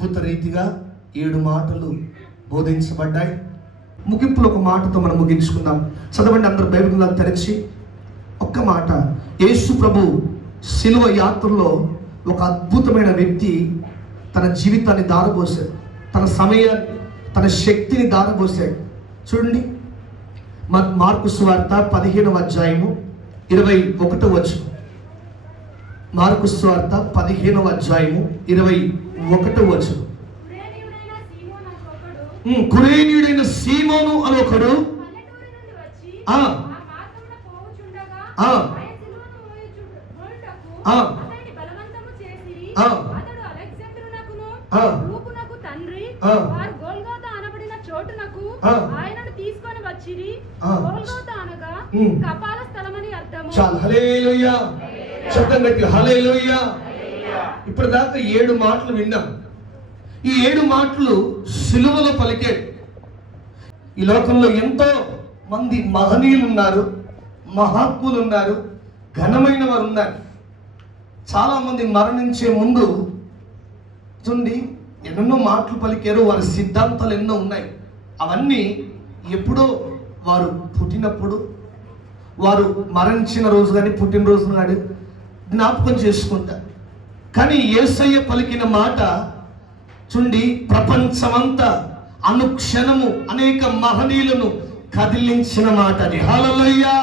అద్భుత రీతిగా 7 మాటలు బోధించబడ్డాయి. ముగింపులో ఒక మాటతో మనం ముగించుకుందాం. చదవండి అందరూ బైబిల్ గ్రంథాలు తెరిచి. ఒక్క మాట. యేసు ప్రభు శిలువ యాత్రలో ఒక అద్భుతమైన వ్యక్తి తన జీవితాన్ని దారబోసాడు, తన సమయాన్ని, తన శక్తిని దారబోసాడు. చూడండి, మార్కు సువార్త 15వ అధ్యాయము 21వ వచనం. మార్కు సువార్త 15వ అధ్యాయము 21వ వచనం. కురేనీయుడైన సీమోను అని ఒకడు ఇప్పుడు దాకా 7 మాటలు విన్నాం. ఈ 7 మాటలు సిలువలో పలికాడు. ఈ లోకంలో ఎంతో మంది మహనీయులు ఉన్నారు, మహాత్ములు ఉన్నారు, ఘనమైన వారు ఉన్నారు. చాలా మంది మరణించే ముందు చూడండి ఎన్నెన్నో మాటలు పలికారు. వారి సిద్ధాంతాలు ఎన్నో ఉన్నాయి. అవన్నీ ఎప్పుడో వారు పుట్టినప్పుడు, వారు మరణించిన రోజు కానీ పుట్టినరోజు నాడు జ్ఞాపకం చేసుకుంటారు. కానీ యేసయ్య పలికిన మాట చూడండి, ప్రపంచమంతా అనుక్షణము అనేక మహనీయులను కదిలించిన మాట. అది హల్లెలూయా,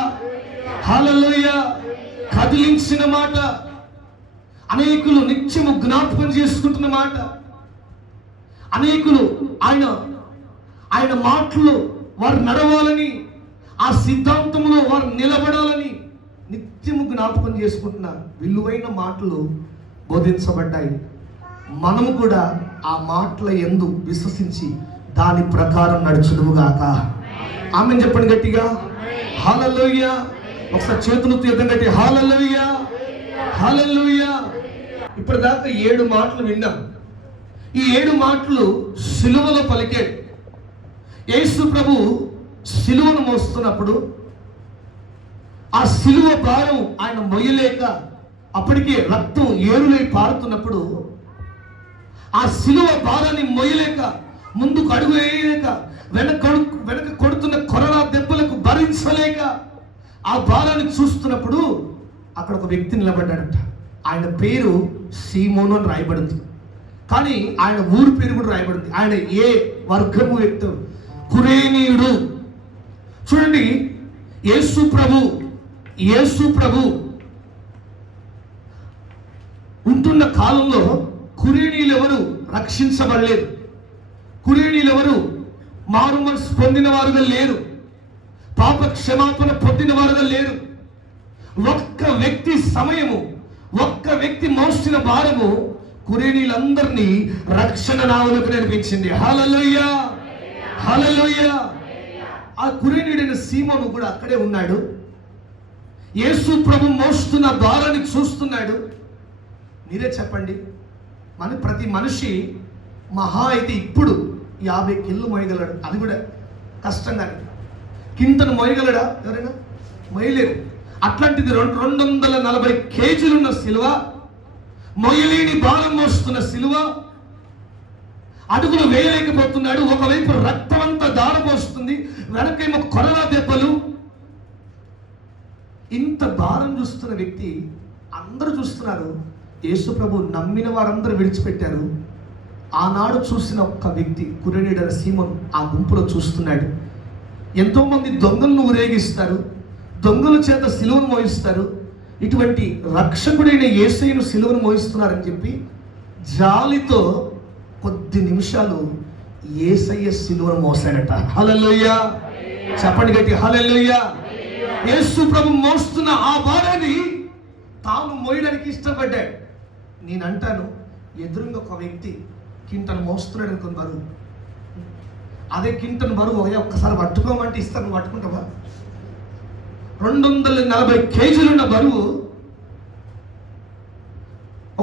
హల్లెలూయా. కదిలించిన మాట, అనేకులు నిత్యము జ్ఞాపకం చేసుకుంటున్న మాట. అనేకులు ఆయన మాటలు వారు నడవాలని, ఆ సిద్ధాంతంలో వారు నిలబడాలని నిత్యము జ్ఞాపకం చేసుకుంటున్న విలువైన మాటలు బోధించబడ్డాయి. మనము కూడా ఆ మాటల యందు విశ్వసించి దాని ప్రకారం నడుచుదుముగాక. ఆమేన్ చెప్పండి గట్టిగా. హల్లెలూయా. ఒకసారి చేతులు తీద్దాం గట్టి. హల్లెలూయా, హల్లెలూయా. ఇప్పటిదాకా 7 మాటలు విన్నాం. ఈ 7 మాటలు సిలువలో పలికాడు. యేసు ప్రభు సిలువను మోస్తున్నప్పుడు ఆ సిలువ భారం ఆయన మొయ్యలేక అప్పటికే రక్తం ఏరులై పారుతున్నప్పుడు ఆ సిలువ భారాన్ని మొయ్యలేక, ముందుకు అడుగు వేయలేక, వెనక కొడుతున్న కొరడా దెబ్బలకు భరించలేక ఆ భారాన్ని చూస్తున్నప్పుడు అక్కడ ఒక వ్యక్తి నిలబడ్డాడట. ఆయన పేరు సీమోను అని రాయబడింది, కానీ ఆయన ఊరు పేరు కూడా రాయబడింది. ఆయన ఏ వర్గము వ్యక్తి? కురేనీయుడు. చూడండి, యేసు ప్రభు ఉంటున్న కాలంలో కురేనీయులు ఎవరు రక్షించబడలేదు. కురేనీయులు ఎవరు మారు మనసు పొందిన వారుగా లేరు, పాప క్షమాపణ పొందిన వారుగా లేరు. ఒక్క వ్యక్తి మోసిన భారము కురేనీయులందరినీ రక్షణ నావలకు నడిపించింది. హల్లెలూయా, హల్లెలూయా. ఆ కురేనీయుడైన సీమోను కూడా అక్కడే ఉన్నాడు. యేసు ప్రభు మోస్తున్న భారాన్ని చూస్తున్నాడు. మీరే చెప్పండి, ప్రతి మనిషి మహా అయితే ఇప్పుడు 50 కిళ్ళు మోయగలడు. అది కూడా కష్టంగానే. కింటను మోయగలడా? ఎవరైనా మోయలేరు. అట్లాంటిది 240 కేజీలున్న సిలువ, మొయ్యలేని భారం మోస్తున్న సిలువ, అడుగులు వేయలేకపోతున్నాడు. ఒకవైపు రక్తం అంతా దారపోస్తుంది, వెనకేమో కొరడా దెబ్బలు. ఇంత భారం చూస్తున్న వ్యక్తి అందరూ చూస్తున్నారు. యేసు ప్రభు నమ్మిన వారందరూ విడిచిపెట్టారు. ఆనాడు చూసిన ఒక్క వ్యక్తి కురేనీయుడైన సీమోను ఆ గుంపులో చూస్తున్నాడు. ఎంతో మంది దొంగలను ఊరేగిస్తారు, దొంగల చేత సిలువను మోయిస్తారు. ఇటువంటి రక్షకుడైన యేసయ్యను సిలువను మోయిస్తున్నారని చెప్పి జాలితో కొద్ది నిమిషాలు యేసయ్య సిలువను మోసాడట. హల్లెలూయా, చెప్పండి గట్టి. హల్లెలూయా. యేసు ప్రభు మోస్తున్న ఆ భారాన్ని తాను మోయడానికి ఇష్టపడ్డాడు. నేను అంటాను, ఎదురుగా ఒక వ్యక్తి కింటను మోస్తున్నాడు అనుకుని బరువు, అదే కింటను బరువు ఒక్కసారి పట్టుకోమంటే ఇస్తాను, పట్టుకుంటావా? 240 కేజీలున్న బరువు.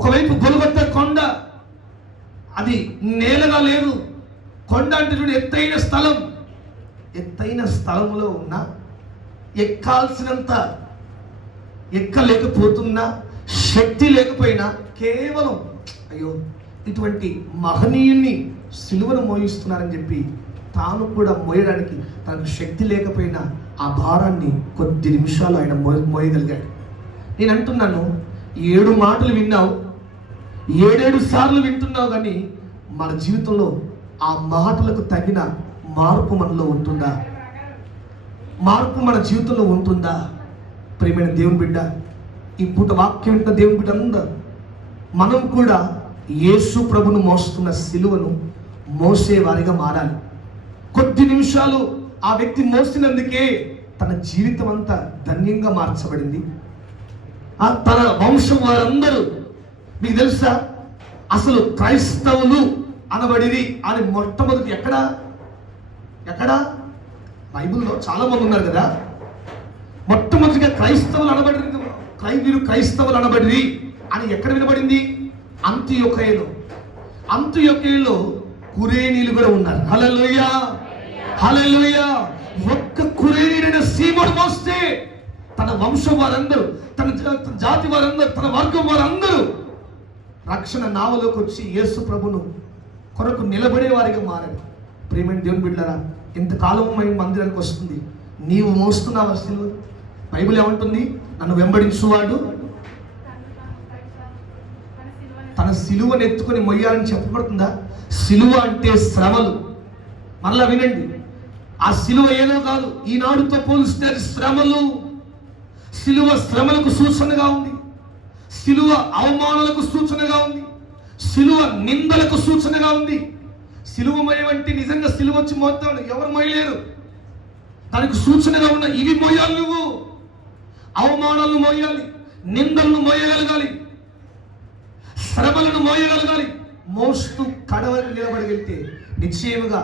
ఒకవైపు గొల్గొత్త కొండ, అది నేలగా లేదు. కొండ అంటే చూడు ఎత్తైన స్థలం. ఎత్తైన స్థలంలో ఉన్న ఎక్కాల్సినంత ఎక్కలేకపోతున్నా, శక్తి లేకపోయినా కేవలం అయ్యో ఇటువంటి మహనీయుని సిలువను మోయిస్తున్నారని చెప్పి తాను కూడా మోయడానికి తనకు శక్తి లేకపోయినా ఆ భారాన్ని కొద్ది నిమిషాలు ఆయన మోయగలిగాడు. నేను అంటున్నాను, 7 మాటలు విన్నావు, 7 సార్లు వింటున్నావు, కానీ మన జీవితంలో ఆ మాటలకు తగిన మార్పు మనలో ఉంటుందా? మార్పు మన జీవితంలో ఉంటుందా? ప్రియమైన దేవుని బిడ్డ, ఈ పూట వాక్యం వింటున్న దేవుని బిడ్డ అందరూ మనం కూడా యేసు ప్రభును మోస్తున్న సిలువను మోసేవారిగా మారాలి. కొద్ది నిమిషాలు ఆ వ్యక్తి మోసినందుకే తన జీవితం అంతా ధన్యంగా మార్చబడింది. తన వంశం వారందరూ, మీకు తెలుసా అసలు క్రైస్తవులు అనబడిది అని మొట్టమొదటి ఎక్కడ బైబిల్లో చాలా మంది ఉన్నారు కదా. మొట్టమొదటిగా క్రైస్తవులు అనబడింది, వీరు క్రైస్తవులు అనబడిది అని ఎక్కడ వినబడింది? అంత్యొకయలో కురేనీలు కూడా ఉన్నారు. హల్లెలూయా, హల్లెలూయా. ఒక్క కురేనీడైన సీమోను మోస్తే తన వంశం వారందరూ, తన జాతి వారందరూ, తన వర్గం వారందరూ రక్షణ నావలోకి వచ్చి యేసు ప్రభును కొరకు నిలబడే వారిగా మారారు. ప్రియమైన దేవుని బిడ్డలారా, ఇంతకాలం మేము మందిరానికి వస్తుంది, నీవు మోస్తున్నావా సిలువ? బైబిల్ ఏమంటుంది? నన్ను వెంబడించువాడు తన సిలువను ఎత్తుకొని మొయ్యాలని చెప్పబడుతుందా? సిలువ అంటే శ్రమలు. మరలా వినండి, ఆ సిలువ ఏదో కాదు, ఈనాడుతో పోలిస్తే అది శ్రమలు. సిలువ శ్రమలకు సూచనగా ఉంది, సిలువ అవమానాలకు సూచనగా ఉంది, సిలువ నిందలకు సూచనగా ఉంది. సిలువ మొయ్యమంటే నిజంగా సిలువ వచ్చి మోస్తాడు, ఎవరు మొయ్యలేరు. దానికి సూచనగా ఉన్న ఇవి మోయాలి, నువ్వు అవమానాలను మోయాలి, నిందలను మోయగలగాలి, శ్రమలను మోయగలగాలి. మోస్తూ కడవరి నిలబడగలిగితే నిశ్చయముగా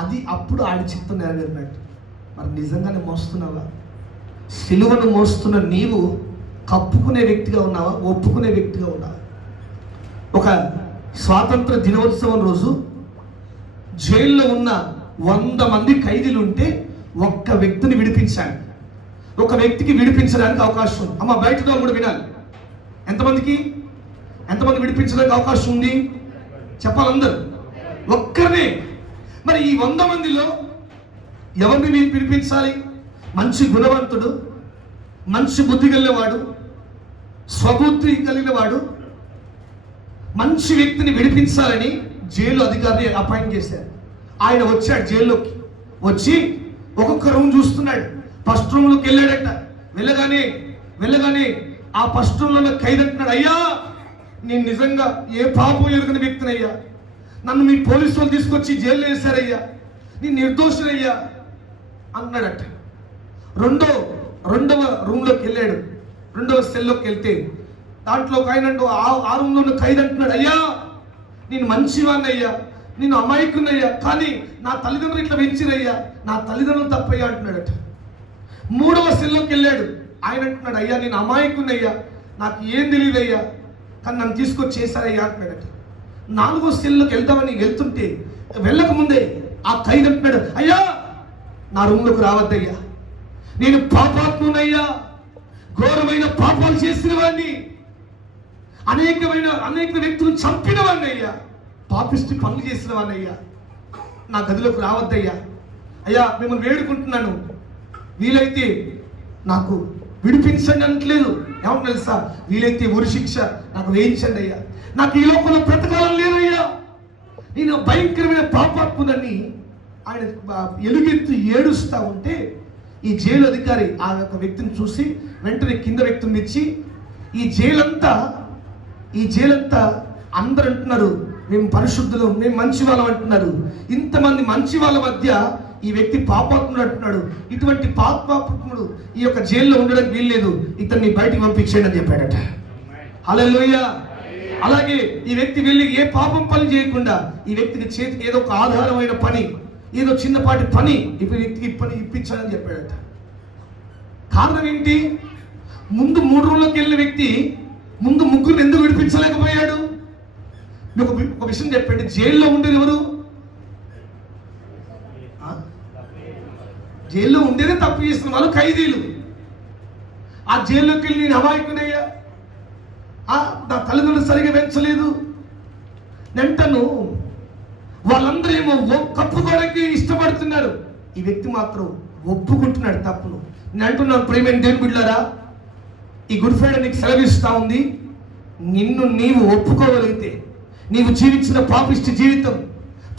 అది అప్పుడు ఆడి చిత్తం నెరవేరినట్టు. మరి నిజంగానే మోస్తున్నావా? సిలువను మోస్తున్న నీవు కప్పుకునే వ్యక్తిగా ఉన్నావా, ఒప్పుకునే వ్యక్తిగా ఉన్నావా? ఒక స్వాతంత్ర దినోత్సవం రోజు జైల్లో ఉన్న 100 మంది ఖైదీలు ఉంటే ఒక్క వ్యక్తిని విడిపించాడు. ఒక వ్యక్తికి విడిపించడానికి అవకాశం ఉంది. అమ్మ బయట వాళ్ళు కూడా వినాలి. ఎంతమంది విడిపించడానికి అవకాశం ఉంది చెప్పాలందరూ? ఒక్కరినే. మరి ఈ 100 మందిలో ఎవరిని విడిపించాలి? మంచి గుణవంతుడు, మంచి బుద్ధి కలిగినవాడు, స్వబుద్ధి కలిగినవాడు, మంచి వ్యక్తిని విడిపించాలని జైలు అధికారిని అపాయింట్ చేశారు. ఆయన వచ్చాడు జైల్లోకి. వచ్చి ఒక్కొక్క రూమ్ చూస్తున్నాడు. ఫస్ట్ రూమ్లోకి వెళ్ళాడట. వెళ్ళగానే ఆ ఫస్ట్ రూమ్లో ఖైదీ అంటున్నాడు, అయ్యా నేను నిజంగా ఏ పాపం ఎరుగని వ్యక్తినయ్యా, నన్ను మీ పోలీసు వాళ్ళు తీసుకొచ్చి జైల్లో వేశారయ్యా, నేను నిర్దోషులయ్యా అన్నాడట. రెండవ రూమ్లోకి వెళ్ళాడు. రెండవ సెల్లోకి వెళ్తే దాంట్లో ఒక ఆయన ఆ రూమ్లో ఉన్న ఖైదీ అంటున్నాడు, అయ్యా నేను మంచివాణ్ణయ్యా, నేను అమాయకున్నయ్యా, కానీ నా తల్లిదండ్రులు ఇట్లా పెంచిరయ్యా, నా తల్లిదండ్రులు తప్పయ్యా అంటున్నాడట. మూడవ సెల్లోకి వెళ్ళాడు. ఆయన అంటున్నాడు, అయ్యా నేను అమాయకున్నయ్యా, నాకు ఏం తెలియదయ్యా, కానీ నన్ను తీసుకొచ్చి చేశారయ్యా అంటున్నాడట. 4వ సెల్లోకి వెళ్తామని వెళ్తుంటే వెళ్ళక ముందే ఆ ఖైదీ అంటున్నాడు, అయ్యా నా రూమ్లోకి రావద్దయ్యా, నేను పాపాత్మునయ్యా, ఘోరమైన పాపాలు చేసిన వాడిని, అనేక వ్యక్తులను చంపిన వాడిని అయ్యా, పాపిష్టి పనులు చేసిన వాడిని అయ్యా, నా గదిలోకి రావద్దయ్యా, అయ్యా మిమ్మల్ని వేడుకుంటున్నాను, వీలైతే నాకు విడిపించండి అనట్లేదు. ఏమంటే తెలుసా? వీలైతే ఉరి శిక్ష నాకు వేయించండి అయ్యా, నాకు ఈ లోపల బ్రతకాలం లేదయ్యా, నేను భయంకరమైన పాపాత్ముదని ఆయన ఎలుగెత్తి ఏడుస్తూ ఉంటే ఈ జైలు అధికారి ఆ యొక్క వ్యక్తిని చూసి వెంటనే కింద వ్యక్తిని ఇచ్చి ఈ జైలంతా అందరు అంటున్నారు మేము పరిశుద్ధులు, మేము మంచి వాళ్ళం అంటున్నారు. ఇంతమంది మంచి వాళ్ళ మధ్య ఈ వ్యక్తి పాపాత్ముడు అంటున్నాడు. ఇటువంటి పాపాత్ముడు ఈ యొక్క జైల్లో ఉండడానికి వీల్లేదు, ఇతన్ని బయటికి పంపించేయండి అని చెప్పాడట. హల్లెలూయా. అలాగే ఈ వ్యక్తి వెళ్ళి ఏ పాపం పని చేయకుండా ఈ వ్యక్తికి చేతికి ఏదో ఒక ఆధారమైన పని, ఏదో చిన్నపాటి పని ఇప్పుడు వ్యక్తికి పని ఇప్పించాలని చెప్పాడట. కారణం ఏంటి? ముందు 3 రూమ్లోకి వెళ్ళిన వ్యక్తి ముందు 3 ఎందుకు విడిపించలేకపోయాడు? మీకు ఒక విషయం చెప్పండి, జైల్లో ఉండేది ఎవరు? జైల్లో ఉండేదే తప్పు చేస్తున్న వాళ్ళు ఖైదీలు. ఆ జైల్లోకి వెళ్ళి నేను అమాయకునయ్యా, నా తల్లిదండ్రులు సరిగా పెంచలేదు, వెంటను వాళ్ళందరూ ఏమో కప్పుకోవడానికి ఇష్టపడుతున్నారు, ఈ వ్యక్తి మాత్రం ఒప్పుకుంటున్నాడు తప్పును. నేను అంటున్నాను ప్రియమైన దేవుని బిడ్డలారా, ఈ గుడ్ ఫ్రైడే నీకు సెలవిస్తా ఉంది. నిన్ను నీవు ఒప్పుకోగలిగితే, నీవు జీవించిన పాపిష్టి జీవితం,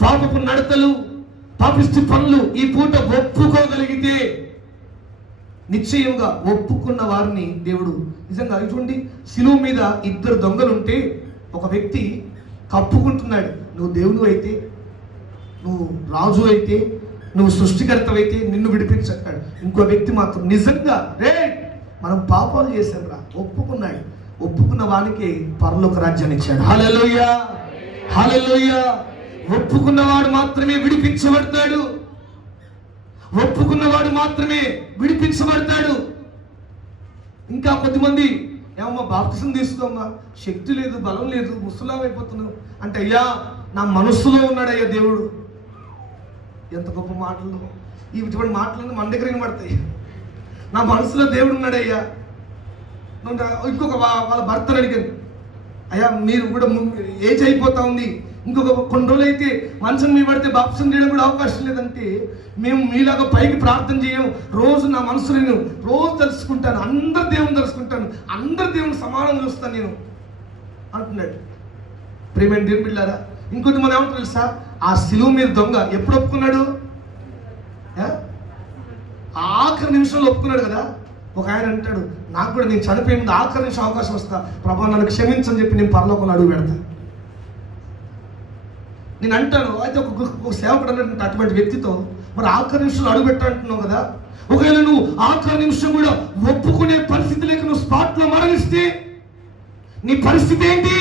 పాపపు నడతలు, పాపిష్టి పనులు ఈ పూట ఒప్పుకోగలిగితే నిశ్చయంగా ఒప్పుకున్న వారిని దేవుడు నిజంగా చూడండి, శిలువ మీద ఇద్దరు దొంగలుంటే ఒక వ్యక్తి కప్పుకుంటున్నాడు, నువ్వు దేవుడు అయితే, నువ్వు రాజు అయితే, నువ్వు సృష్టికర్తవైతే నిన్ను విడిపించట్టాడు. ఇంకో వ్యక్తి మాత్రం నిజంగా మనం పాపాలు చేశాంరా ఒప్పుకున్నాడు. ఒప్పుకున్న వానికి పరలోక రాజ్యాన్ని ఇచ్చాడు. హల్లెలూయా, హల్లెలూయా. ఒప్పుకున్నవాడు మాత్రమే విడిపించబడతాడు. ఒప్పుకున్నవాడు మాత్రమే విడిపించబడతాడు. ఇంకా కొద్దిమంది ఏమమ్మా బాప్తిసం తీసుకోమ్మా, శక్తి లేదు, బలం లేదు, ముసలాం అయిపోతున్నావు అంటే, అయ్యా నా మనస్సులో ఉన్నాడయ్యా దేవుడు. ఎంత గొప్ప మాటలు! ఇటువంటి మాటలన్నీ మన దగ్గర వినబడతాయి. నా మనసులో దేవుడు ఉన్నాడయ్యా. ఇంకొక వాళ్ళ భర్తను అడిగాను, అయ్యా మీరు కూడా ఏజ్ అయిపోతా ఉంది, ఇంకొక కొన్ని రోజులు అయితే మంచం మీద పడితే బాప్సం చేయడం కూడా అవకాశం లేదంటే, మేము మీలాగా పైకి ప్రార్థన చేయము, రోజు నా మనసులో నేను రోజు తెలుసుకుంటాను, అందరు దేవుని తెలుసుకుంటాను, అందరు దేవుని సమానం చూస్తాను నేను అంటున్నాడు. ప్రియమైన దేవుని బిడ్డలారా, ఇంకొంచెం మనం ఏమంటారు తెలుసా, ఆ శిలువ మీద దొంగ ఎప్పుడు ఒప్పుకున్నాడు? ఆఖరి నిమిషంలో ఒప్పుకున్నాడు కదా. ఒక ఆయన అంటాడు, నాకు కూడా నేను చనిపోయే ముందు ఆఖరి నిమిషం అవకాశం వస్తా, ప్రభా నన్ను క్షమించని చెప్పి నేను పరలోకంలో అడుగు పెడతా. నేను అంటాను, అయితే ఒక సేవకుడు అన్నట్టు అటువంటి వ్యక్తితో మరి ఆఖరి నిమిషంలో అడుగు పెట్టంటున్నావు కదా, ఒకవేళ నువ్వు ఆఖరి నిమిషం కూడా ఒప్పుకునే పరిస్థితి లేక నువ్వు స్పాట్లో మరణిస్తే నీ పరిస్థితి ఏంటి?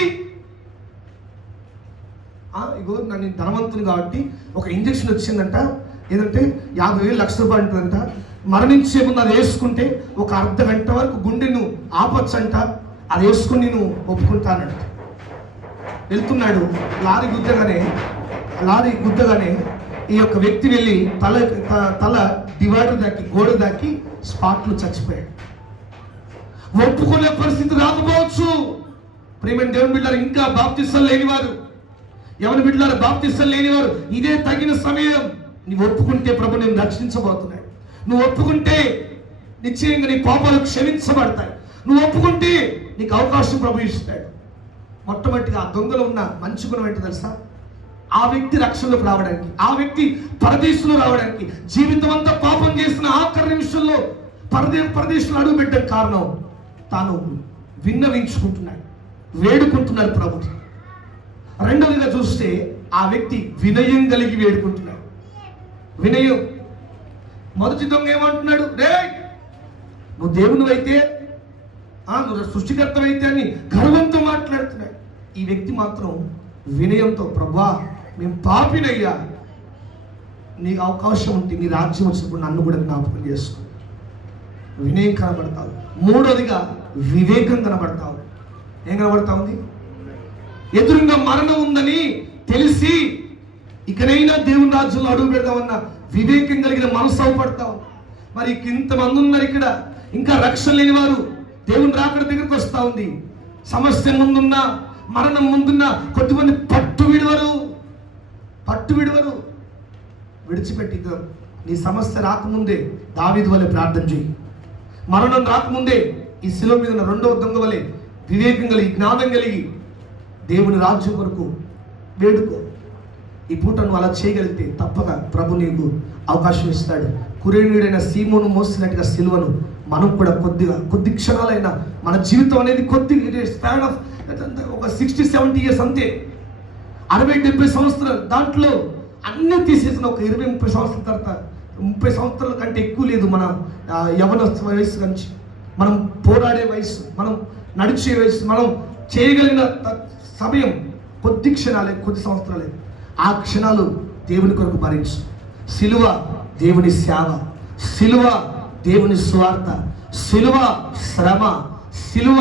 ఇగో నన్ను ధనవంతుని కాబట్టి ఒక ఇంజక్షన్ వచ్చిందంట, ఏదంటే 50,000 లక్ష రూపాయలు ఉంటుందంట, మరణించే ముందు అది వేసుకుంటే ఒక అర్ధ గంట వరకు గుండెను ఆపొచ్చంట, అది వేసుకుని నేను ఒప్పుకుంటానంట. వెళ్తున్నాడు, లారీ గుద్దగానే ఈ యొక్క వ్యక్తి వెళ్ళి తల డివైడర్ దాకి, గోడ దాకి స్పాట్లు చచ్చిపోయాడు. ఒప్పుకునే పరిస్థితి రాకపోవచ్చు. ప్రియమైన దేవుని బిడ్డలారా, ఇంకా బాప్తిసం లేనివారు, ఎవరి బిడ్డలారా బాప్తిసం లేనివారు, ఇదే తగిన సమయం. నువ్వు ఒప్పుకుంటే ప్రభు నేను రక్షించబోతున్నాడు. నువ్వు ఒప్పుకుంటే నిశ్చయంగా నీ పాపాలు క్షమించబడతాయి. నువ్వు ఒప్పుకుంటే నీకు అవకాశం ప్రభు ఇస్తాడు. మొట్టమొదటిగా ఆ దొంగలో ఉన్న మంచి గుణం ఏంటో తెలుసా? ఆ వ్యక్తి రక్షణలోకి రావడానికి, ఆ వ్యక్తి పరదేశంలో రావడానికి, జీవితం అంతా పాపం చేసిన ఆఖరి నిమిషంలో పరదేశంలో అడుగు పెట్టడానికి కారణం తాను విన్నవించుకుంటున్నాడు, వేడుకుంటున్నాడు ప్రభు. రెండవదిగా చూస్తే ఆ వ్యక్తి వినయం కలిగి వేడుకుంటున్నాడు. వినయం. మొదటి దొంగ ఏమంటున్నాడు? నువ్వు దేవుని అయితే, నువ్వు సృష్టికర్తవైతే అని గర్వంతో మాట్లాడుతున్నాడు. ఈ వ్యక్తి మాత్రం వినయంతో, ప్రభా మేము పాపినయ్యా, నీకు అవకాశం ఉంటే నీ రాజ్యం వచ్చినప్పుడు నన్ను కూడా జ్ఞాపకం చేసుకో. వినయం కనబడతావు. మూడోదిగా వివేకం కనబడతావు. ఏం కనబడతా ఉంది? ఎదురుగా మరణం ఉందని తెలిసి ఇకనైనా దేవుని రాజ్యంలో అడుగు పెడదామన్న వివేకం కలిగిన మనసు అవపడతావు. మరి ఇంతమంది ఉన్నారు ఇక్కడ, ఇంకా రక్షణ లేని వారు, దేవుని రాకడ దగ్గరికి వస్తా ఉంది. సమస్య ముందున్నా, మరణం ముందున్నా కొద్దిమంది పట్టు విడవరు. విడిచిపెట్టి నీ సమస్య రాకముందే దావీదు వలె ప్రార్థన చేయి. మరణం రాకముందే ఈ శిలువ మీద ఉన్న రెండవ దొంగ వలె వివేకం కలిగి, జ్ఞానం కలిగి దేవుని రాజ్యం కొరకు వేడుకో. ఈ పూట నువ్వు అలా చేయగలిగితే తప్పక ప్రభు నీకు అవకాశం ఇస్తాడు. కురేనీయుడైన సీమోను మోసినట్టుగా సిలువను మనం కూడా కొద్ది క్షణాలైనా, మన జీవితం అనేది స్పాన్ ఆఫ్ ఒక 60-70 years అంతే, 60-70 సంవత్సరాలు. దాంట్లో అన్నీ తీసేసిన ఒక 20-30 సంవత్సరాల తర్వాత, 30 సంవత్సరాల కంటే ఎక్కువ లేదు మన యవన వయసు నుంచి. మనం పోరాడే వయసు, మనం నడిచే వయసు, మనం చేయగలిగిన సమయం కొద్ది క్షణాలే, కొద్ది సంవత్సరాలే. ఆ క్షణాలు దేవుని కొరకు భరించు. సిలువ దేవుని సేవ, సిలువ దేవుని స్వార్థ, సిలువ శ్రమ, సిలువ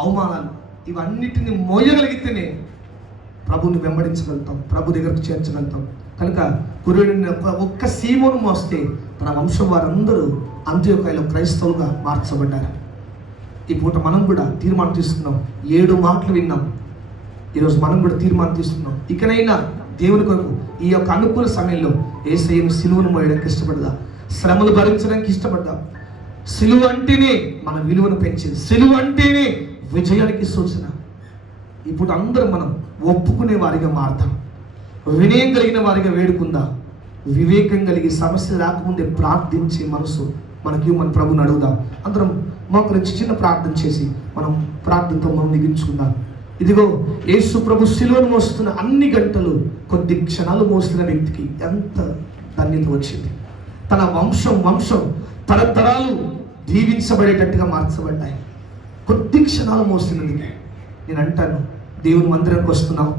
అవమానాలు, ఇవన్నిటిని మోయగలిగితేనే ప్రభుని వెంబడించగలుగుతాం, ప్రభు దగ్గరకు చేర్చగలుగుతాం. కనుక కురేని ఒక్క సీమోను మోస్తే తన వంశం వారందరూ అంత్యోకాయలో క్రైస్తవులుగా మార్చబడ్డారు. ఈ పూట మనం కూడా తీర్మానం తీసుకున్నాం. 7 మాటలు విన్నాం. ఈరోజు మనం కూడా తీర్మానం తీసుకున్నాం, ఇకనైనా దేవుని కొరకు ఈ యొక్క అనుకూల సమయంలో యేసయ్యను సిలువను మోయడానికి ఇష్టపడదా, శ్రమలు భరించడానికి ఇష్టపడదా. సిలువ అంటేనే మన విలువను పెంచేది, సిలువ అంటేనే విజయానికి సూచన. ఇప్పుడు అందరం మనం ఒప్పుకునే వారిగా మారుతాం, వినయం కలిగిన వారిగా వేడుకుందా, వివేకం కలిగి సమస్య రాకముందే ప్రార్థించే మనసు మనకి మన ప్రభుని అడుగుదాం. అందరం మోకరించి చిన్న ప్రార్థన చేసి మనం ప్రార్థనతో మనం ముగించుకుందాం. ఇదిగో యేసు ప్రభు శిలువను మోస్తున్న అన్ని గంటలు కొద్ది క్షణాలు మోస్తున్న వ్యక్తికి ఎంత ధన్యత వచ్చింది. తన వంశం తరతరాలు దీవించబడేటట్టుగా మార్చబడ్డాయి కొద్ది క్షణాలు మోస్తున్నందుకే. నేను అంటాను, దేవుని మందిరానికి వస్తున్నాం,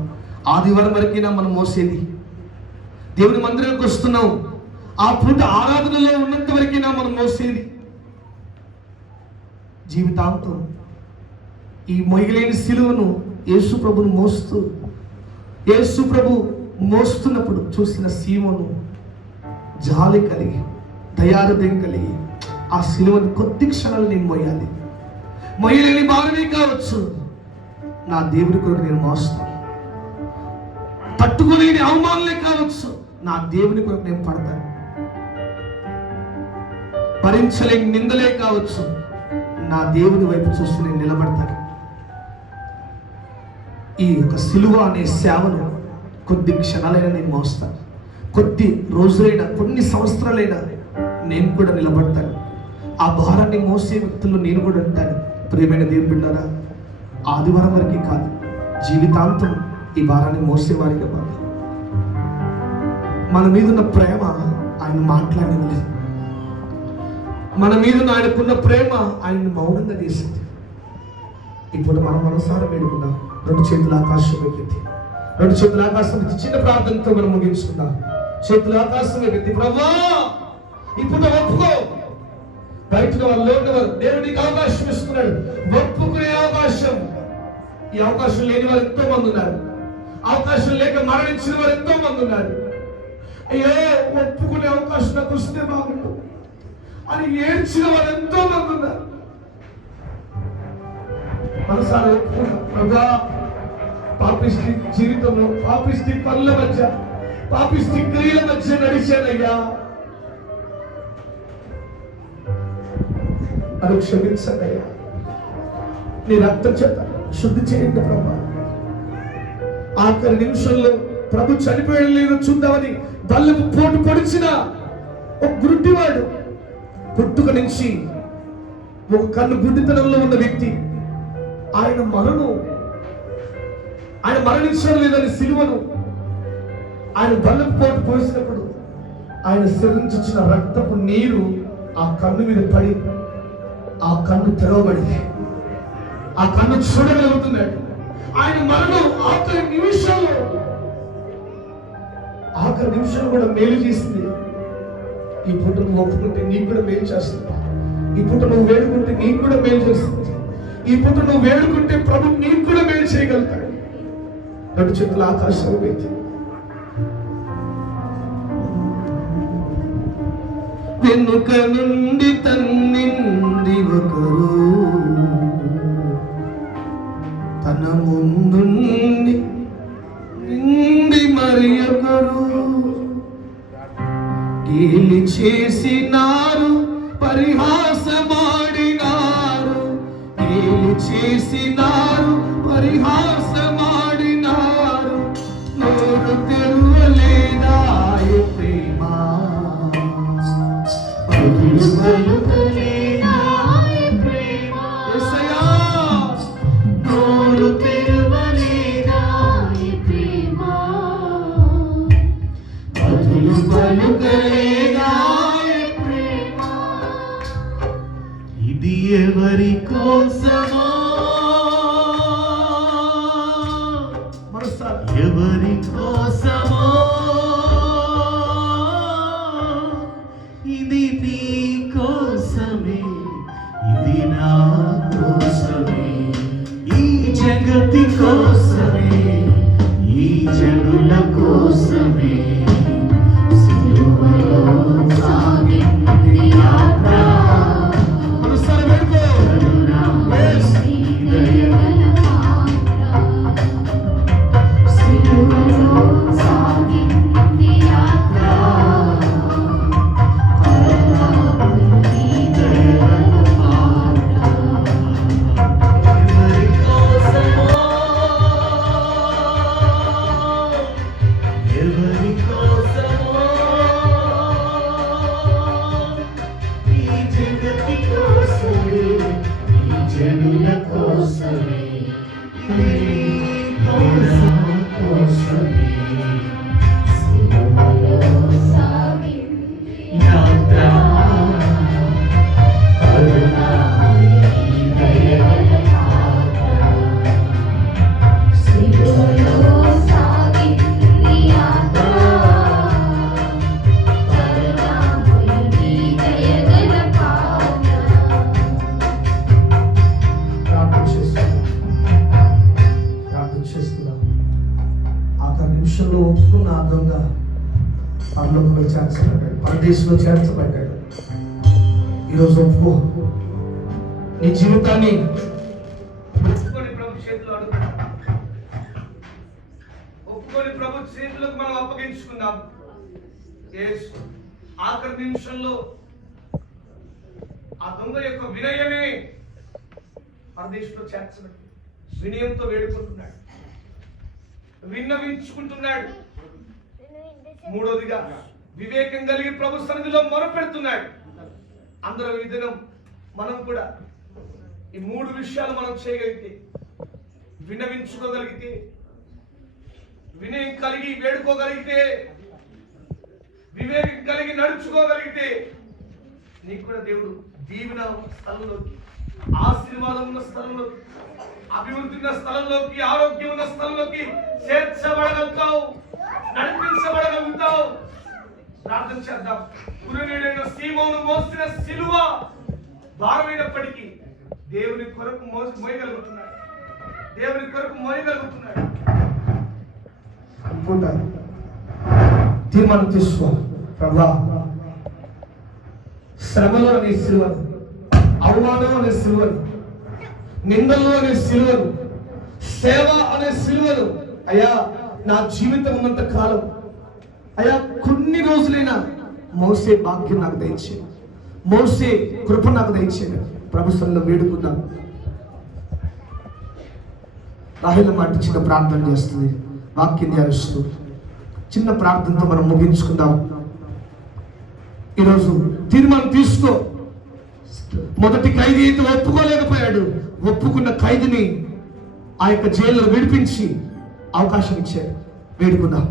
ఆదివారం వరకైనా మనం మోసేది. దేవుని మందిరానికి వస్తున్నాం, ఆ పూట ఆరాధనలో ఉన్నంత వరకైనా మనం మోసేది. జీవితాంతం ఈ మొయ్యలేని సిలువను యేసు ప్రభును యేసు ప్రభు మోస్తున్నప్పుడు చూసిన సీమోను జాలి కలిగి, దయాహృదయం కలిగి, ఆ సిలువను కొద్ది క్షణాలు నేను మోయాలి. మొయ్యలేని భారమే కావచ్చు, నా దేవుడి కొరకు నేను మోస్తాను. తట్టుకోలేని అవమానాలే కావచ్చు, నా దేవుని కొరకు నేను పడతాను. భరించలేని నిందలే కావచ్చు, నా దేవుని వైపు చూస్తూ నేను నిలబడతాను. ఈ యొక్క సిలువ అనే సేవను కొద్ది క్షణాలైనా నేను మోస్తాను, కొద్ది రోజులైనా కొన్ని సంవత్సరాలైనా నేను కూడా నిలబడతాను. ఆ భారాన్ని మోసే వ్యక్తుల్లో నేను కూడా ఉంటాను. ప్రియమైన దేవుని బిడ్డలారా, ఆదివారం వరకు కాదు, జీవితాంతం ఈ భారాన్ని మోసేవారిగా మారి మన మీదున్న ప్రేమ ఆయన మాట్లాడలేదు. మన మీద ఆయనకున్న ప్రేమ ఆయన్ని మౌనంగా చేసింది. ఇప్పుడు మనం మనసారా వేడుకుందాం. రెండు చేతుల ఆకాశం ఎత్తి, రెండు చేతుల ఆకాశం ఎత్తి చిన్న ప్రార్థనతో మనం ముగించుకుందాం. చేతుల ఆకాశం ఎత్తి, ప్రభువా ఇప్పుడు ఒప్పుకో. బయట వాళ్ళు ఉన్నవారు దేవుడికి అవకాశం ఇస్తున్నాడు, ఒప్పుకునే అవకాశం. ఈ అవకాశం లేని వారు ఎంతో మంది ఉన్నారు, అవకాశం లేక మరణించిన వారు ఎంతో మంది ఉన్నారు. అయ్యో ఒప్పుకునే అవకాశం నాకు వస్తే బాగుండు అని ఏడ్చిన వారు ఎంతో మంది ఉన్నారు. మనసారా ప్రభా, పాపిష్టి జీవితంలో, పాపిష్టి పనుల మధ్య, పాపిష్టి క్రియల మధ్య నడిచానయ్యా, అది క్షమించండి అయ్యా. నీ రక్తం చేత శుద్ధి చేయండి ప్రభా. ఆఖరి నిమిషంలో ప్రభు చనిపోయడం లేదు చూద్దామని బల్లపు పోటు పొడిచిన ఒక గుడ్డివాడు, పుట్టుక నుంచి ఒక కన్ను గుడ్డితనంలో ఉన్న వ్యక్తి, ఆయన మరణించడం లేదని సిలువను ఆయన బల్లపు పోటు పోసినప్పుడు ఆయన శరీరం నుంచి వచ్చిన రక్తపు నీరు ఆ కన్ను మీద పడి ఆ కన్ను తెరవబడింది, ఆ కన్ను చూడగలుగుతున్నాడు. ఆయన మరణం ఆఖరి నిమిషంలో కూడా మేలు చేసింది. ఈ పూట నువ్వు ఒప్పుకుంటే నీకు కూడా మేలు చేస్తుంది. ఈ పూట నువ్వు వేడుకుంటే నీకు కూడా మేలు చేస్తుంది. ఈ పూట నువ్వు వేడుకుంటే ప్రభు నీకు కూడా మేలు చేయగలుగుతాడు. రెండు చేతుల ఆకాశం ఎత్తి, వెనుక నుండి తన్నింది ఒకరు, తన ముందుండి నిండి మరి ఒకరు, గేలి చేసినారు, పరిహాసమాడినారు, గేలి చేసినారు, పరిహాసమాడినారు, నోరు తెరువలేదాయ ప్రేమ, నోరు తెరువలేదాయ ప్రేమ, బదులు పలుకలేదాయ ప్రేమ. ఇది ఎవరి కోసమో, ఎవరి కోసమో, ఇది నీ కోసమే, ఇది నా కోసమే, ఈ జగతి కోసమే, ఈ జనుల కోసమే, సిలువలో సాగింది యాత్ర. ఒప్పుకున్న ఆ దొంగ పరలోకంలో చేర్చబడ్డాడు, పరదేశంలో చేర్చబడ్డాడు. ఈరోజు ఒప్పుకో, నీ జీవితాన్ని ఒప్పుకొని ప్రభు చేతిలో అడుగు, ఒప్పుకొని ప్రభు చేతులకు మనం అప్పగించుకుందాం. యేసు ఆఖరి నిమిషంలో ఆ దొంగ యొక్క వినయమే పరదేశంలో చేర్చబడి వినయంతో వేడుకుంటున్నాడు, విన్నవించుకుంటున్నాడు. మూడోదిగా వివేకం కలిగి ప్రభు సన్నిధిలో మొరపెడుతున్నాడు. అందరూ ఈ దినం మనం కూడా ఈ మూడు విషయాలు మనం చేయగలిగితే, విన్నవించుకోగలిగితే, వినయం కలిగి వేడుకోగలిగితే, వివేకం కలిగి నడుచుకోగలిగితే, నీకు కూడా దేవుడు దీవెన స్థలంలోకి, ఆశీర్వాదం ఉన్న స్థలంలోకి, అభివృద్ధి ఉన్న స్థలంలోకి, ఆరోగ్యం ఉన్న స్థలంలోకి చేర్చబడగలుగుతావు, నడిపించబడగలుగుతావు. ప్రార్థన చేద్దాం. కురునీడైన సీమోను మోసిన సిలువ భారమైనప్పటికీ దేవుని కొరకు మోయగలుగుతున్నాడు, దేవుని కొరకు మోయగలుగుతున్నాడు. తీర్మానం తీసుకో, ప్రభా శ్రమలో అనే సిలువను, అవమానం అనే సిలువను, నిందలు అనే సిలువను, సేవ అనే సిలువను అయ్యా నా జీవితం ఉన్నంత కాలం అయ్యా కొన్ని రోజులైనా మోసే భాగ్యం నాకు దయచే, మోసే కృప నాకు దయచేయండి. ప్రభుత్వంలో వేడుకుందాం. రాహిల మాట చిన్న ప్రార్థన చేస్తుంది, వాక్యం ధ్యానిస్తూ చిన్న ప్రార్థనతో మనం ముగించుకుందాం. ఈరోజు తీర్మానం తీసుకో. మొదటి ఖైదీ అయితే ఒప్పుకోలేకపోయాడు, ఒప్పుకున్న ఖైదీని ఆ యొక్క జైల్లో విడిపించి అవకాశం ఇచ్చాడు. వేడుకుందాం.